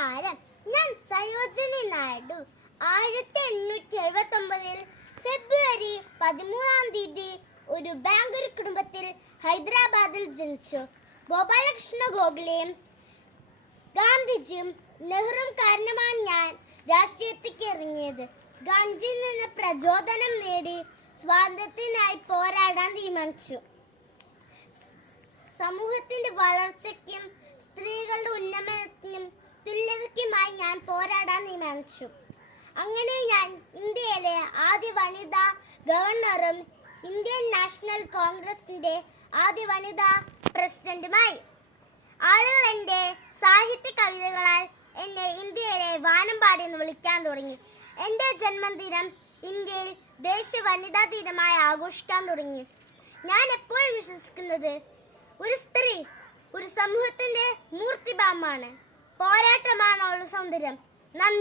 നമസ്കാരം ഞാൻ സയോജനി നായിഡു. ആയിരത്തി എണ്ണൂറ്റി എഴുപത്തി ഒമ്പതിൽ ഫെബ്രുവരി പതിമൂന്നാം തീയതി ഒരു ബാങ്കർ കുടുംബത്തിൽ ഹൈദരാബാദിൽ ജനിച്ചു. ഗോപാലകൃഷ്ണ ഗോഖലെയും ഗാന്ധിജിയും നെഹ്റും കാരണമാണ് ഞാൻ രാഷ്ട്രീയത്തേക്ക് ഇറങ്ങിയത്. ഗാന്ധിയിൽ നിന്ന് പ്രചോദനം നേടി സ്വാതന്ത്ര്യത്തിനായി പോരാടാൻ തീരുമാനിച്ചു. സമൂഹത്തിന്റെ വളർച്ചയ്ക്കും സ്ത്രീകളുടെ ഞാൻ പോരാടാൻ തീരുമാനിച്ചു അങ്ങനെ ഞാൻ ഇന്ത്യയിലെ ആദ്യ വനിതാ ഗവർണറും ഇന്ത്യൻ നാഷണൽ കോൺഗ്രസിന്റെ ആദ്യ വനിതാ പ്രസിഡന്റുമായി. ആളുകൾ എന്റെ സാഹിത്യ കവിതകളാൽ എന്നെ ഇന്ത്യയിലെ വാനമ്പാടി എന്ന് വിളിക്കാൻ തുടങ്ങി. എന്റെ ജന്മദിനം ഇന്ത്യയിൽ ദേശീയ വനിതാ ദിനമായി ആഘോഷിക്കാൻ തുടങ്ങി. ഞാൻ എപ്പോഴും വിശ്വസിക്കുന്നത് ഒരു സ്ത്രീ ഒരു സമൂഹത്തിന്റെ മൂർത്തിഭാവമാണ്. പോരാട്ടമാണ് അവളുടെ സൗന്ദര്യം? なん